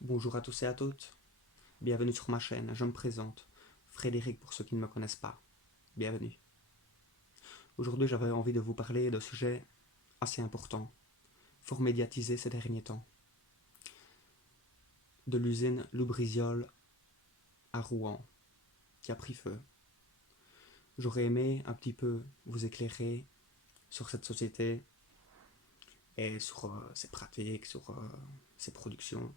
Bonjour à tous et à toutes, bienvenue sur ma chaîne, je me présente, Frédéric pour ceux qui ne me connaissent pas, bienvenue. Aujourd'hui j'avais envie de vous parler de sujets assez importants, fort médiatisés ces derniers temps, de l'usine Lubrizol à Rouen, qui a pris feu. J'aurais aimé un petit peu vous éclairer sur cette société et sur ses pratiques, sur ses productions.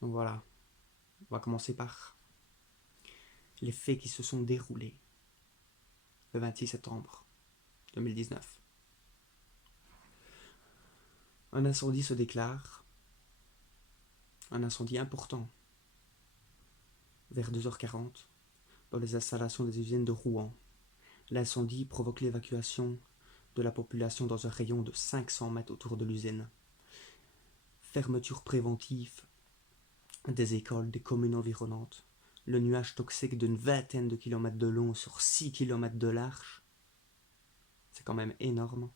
Donc voilà, on va commencer par les faits qui se sont déroulés le 26 septembre 2019. Un incendie se déclare, un incendie important, vers 2h40, dans les installations des usines de Rouen. L'incendie provoque l'évacuation de la population dans un rayon de 500 mètres autour de l'usine. Fermeture préventive des écoles des communes environnantes. Le nuage toxique d'une vingtaine de kilomètres de long sur 6 kilomètres de large, c'est quand même énorme,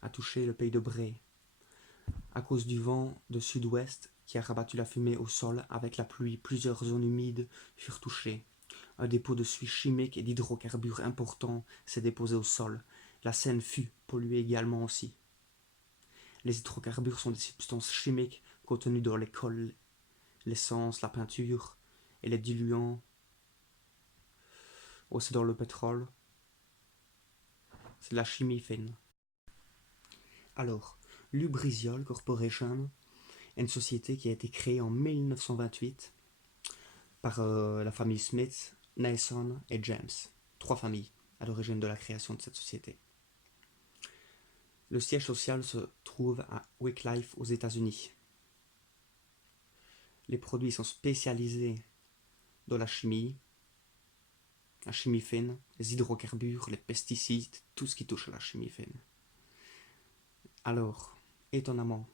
a touché le pays de Bray. À cause du vent de sud-ouest qui a rabattu la fumée au sol avec la pluie, plusieurs zones humides furent touchées. Un dépôt de suie chimique et d'hydrocarbures important s'est déposé au sol. La Seine fut polluée également aussi. Les hydrocarbures sont des substances chimiques contenues dans les cols, l'essence, la peinture et les diluants, aussi dans le pétrole. C'est de la chimie fine. Alors, Lubrizol Corporation est une société qui a été créée en 1928 par la famille Smith, Nason et James. Trois familles à l'origine de la création de cette société. Le siège social se trouve à Wycliffe aux États-Unis. Les produits sont spécialisés dans la chimie fine, les hydrocarbures, les pesticides, tout ce qui touche à la chimie fine. Alors, étonnamment,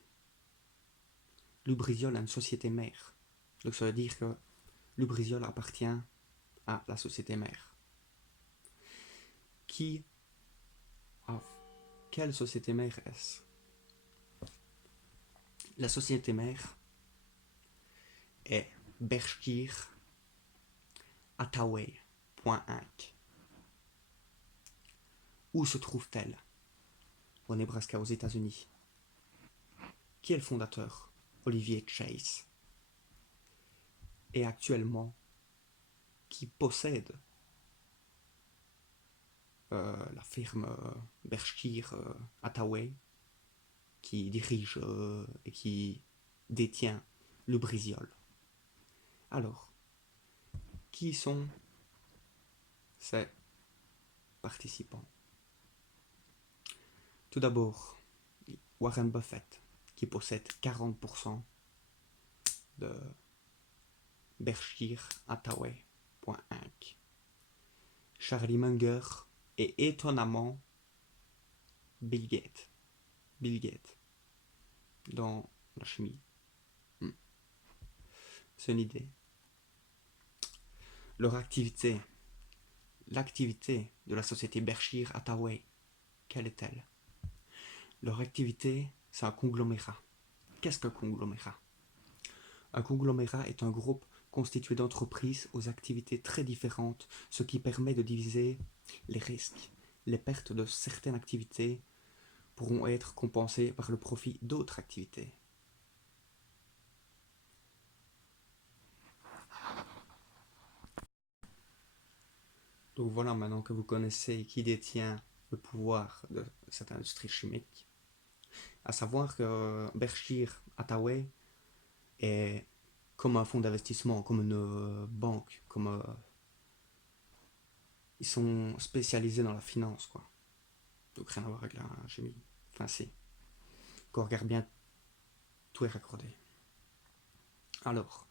Lubrizol a une société mère. Donc ça veut dire que Lubrizol appartient à la société mère. Qui a Quelle société mère est-ce? La société mère est Berkshire Hathaway. Inc. Où se trouve-t-elle? Au Nebraska, aux États-Unis. Qui est le fondateur? Olivier Chase. Et actuellement, qui possède la firme Berkshire Hathaway, qui dirige et qui détient Lubrizol. Alors, qui sont ces participants? Tout d'abord, Warren Buffett, qui possède 40% de Berkshire Hathaway. Inc. Charlie Munger et étonnamment Bill Gates. Bill Gates dans la chimie. C'est une idée. Leur activité, l'activité de la société Berkshire Hathaway, quelle est-elle? Leur activité, c'est un conglomérat. Qu'est-ce qu'un conglomérat? Un conglomérat est un groupe constitué d'entreprises aux activités très différentes, ce qui permet de diviser les risques. Les pertes de certaines activités pourront être compensées par le profit d'autres activités. Donc voilà, maintenant que vous connaissez qui détient le pouvoir de cette industrie chimique, à savoir que Berkshire Hathaway est comme un fonds d'investissement, comme une banque, ils sont spécialisés dans la finance, quoi. Donc rien à voir avec la chimie. Enfin si, qu'on regarde bien, tout est raccordé. Alors,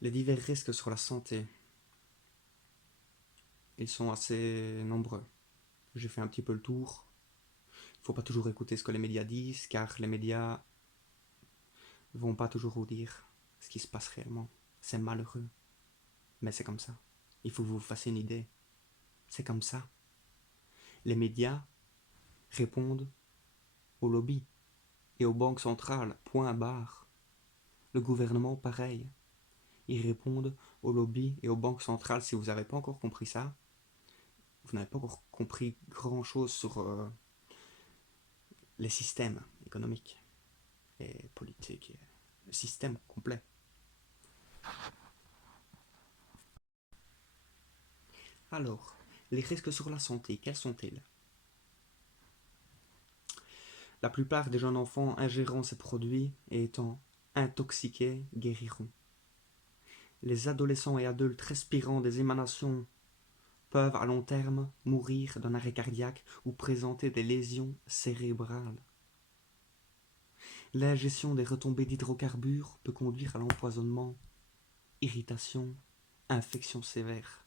les divers risques sur la santé, ils sont assez nombreux. J'ai fait un petit peu le tour. Il ne faut pas toujours écouter ce que les médias disent, car les médias ne vont pas toujours vous dire ce qui se passe réellement. C'est malheureux, mais c'est comme ça. Il faut que vous vous fassiez une idée. C'est comme ça. Les médias répondent au lobby et aux banques centrales, point barre. Le gouvernement, pareil. Ils répondent aux lobbies et aux banques centrales. Si vous n'avez pas encore compris ça, vous n'avez pas encore compris grand-chose sur les systèmes économiques et politiques, et le système complet. Alors, les risques sur la santé, quels sont-ils? La plupart des jeunes enfants ingérant ces produits et étant intoxiqués guériront. Les adolescents et adultes respirant des émanations peuvent à long terme mourir d'un arrêt cardiaque ou présenter des lésions cérébrales. L'ingestion des retombées d'hydrocarbures peut conduire à l'empoisonnement, irritation, infection sévère.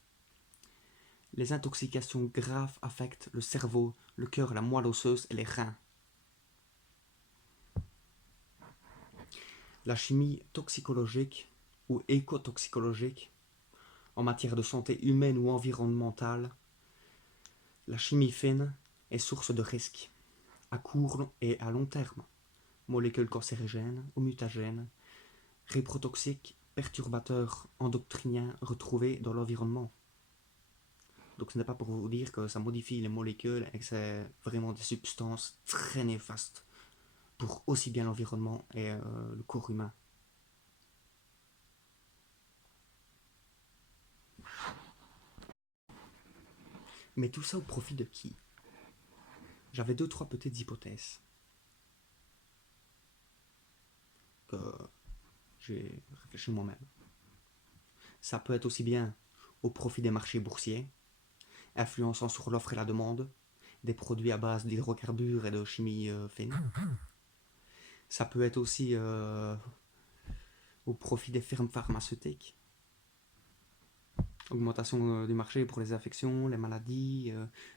Les intoxications graves affectent le cerveau, le cœur, la moelle osseuse et les reins. La chimie toxicologique ou écotoxicologique en matière de santé humaine ou environnementale, la chimie fine est source de risques à court et à long terme. Molécules cancérigènes ou mutagènes, reprotoxiques, perturbateurs endocriniens retrouvés dans l'environnement. Donc ce n'est pas pour vous dire que ça modifie les molécules et que c'est vraiment des substances très néfastes pour aussi bien l'environnement et le corps humain. Mais tout ça au profit de qui? J'avais 2-3 petites hypothèses que j'ai réfléchi moi-même. Ça peut être aussi bien au profit des marchés boursiers, influençant sur l'offre et la demande des produits à base d'hydrocarbures et de chimie fine. Ça peut être aussi au profit des firmes pharmaceutiques. Augmentation du marché pour les infections, les maladies,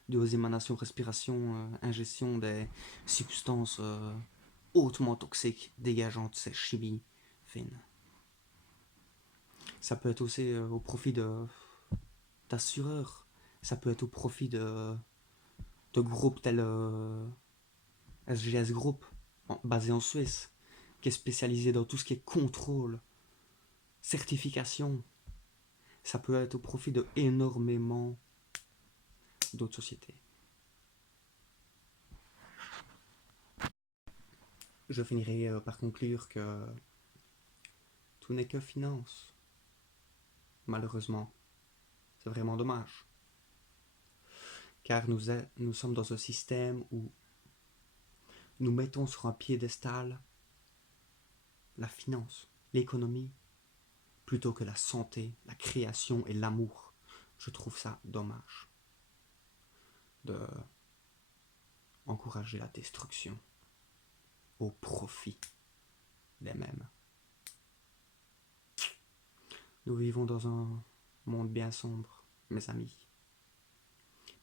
des émanations, respiration, ingestion des substances hautement toxiques dégageant de ces chimies fines. Ça peut être aussi au profit d'assureurs. Ça peut être au profit de groupes tels SGS Group, basé en Suisse, qui est spécialisé dans tout ce qui est contrôle, certification. Ça peut être au profit de énormément d'autres sociétés. Je finirai par conclure que tout n'est que finance. Malheureusement, c'est vraiment dommage. Car nous sommes dans un système où nous mettons sur un piédestal la finance, l'économie, plutôt que la santé, la création et l'amour. Je trouve ça dommage de encourager la destruction au profit des mêmes. Nous vivons dans un monde bien sombre, mes amis.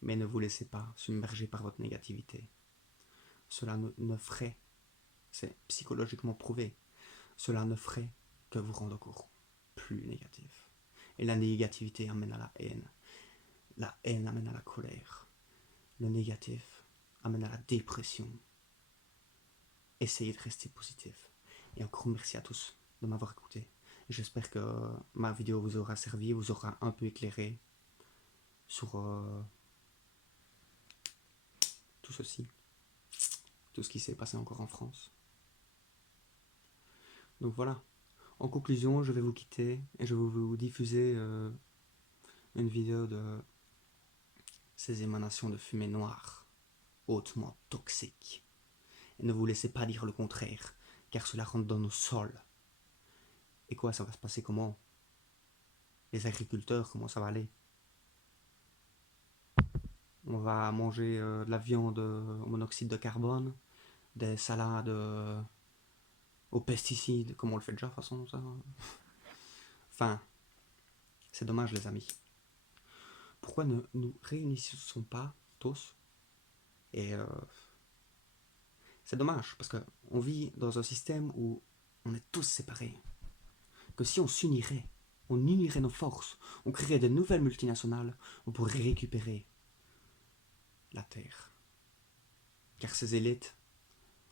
Mais ne vous laissez pas submerger par votre négativité. Cela ne ferait, c'est psychologiquement prouvé, cela ne ferait que vous rendre encore plus négatif. Et la négativité amène à la haine. La haine amène à la colère. Le négatif amène à la dépression. Essayez de rester positif. Et encore merci à tous de m'avoir écouté. J'espère que ma vidéo vous aura servi, vous aura un peu éclairé sur tout ceci, tout ce qui s'est passé encore en France. Donc voilà, en conclusion, je vais vous quitter et je vais vous diffuser une vidéo de ces émanations de fumée noire, hautement toxiques. Et ne vous laissez pas dire le contraire, car cela rentre dans nos sols. Et quoi, ça va se passer comment? Les agriculteurs, comment ça va aller? On va manger de la viande au monoxyde de carbone, des salades aux pesticides, comme on le fait déjà de toute façon, ça. Enfin, c'est dommage les amis. Pourquoi ne nous réunissons pas tous? Et c'est dommage, parce qu'on vit dans un système où on est tous séparés. Que si on s'unirait, on unirait nos forces, on créerait de nouvelles multinationales, on pourrait récupérer la Terre. Car ces élites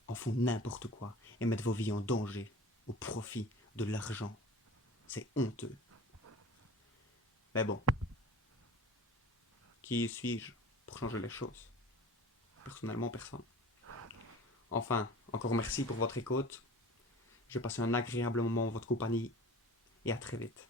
en font n'importe quoi et mettent vos vies en danger au profit de l'argent. C'est honteux. Mais bon, qui suis-je pour changer les choses? Personnellement, personne. Enfin, encore merci pour votre écoute. J'ai passé un agréable moment en votre compagnie et à très vite.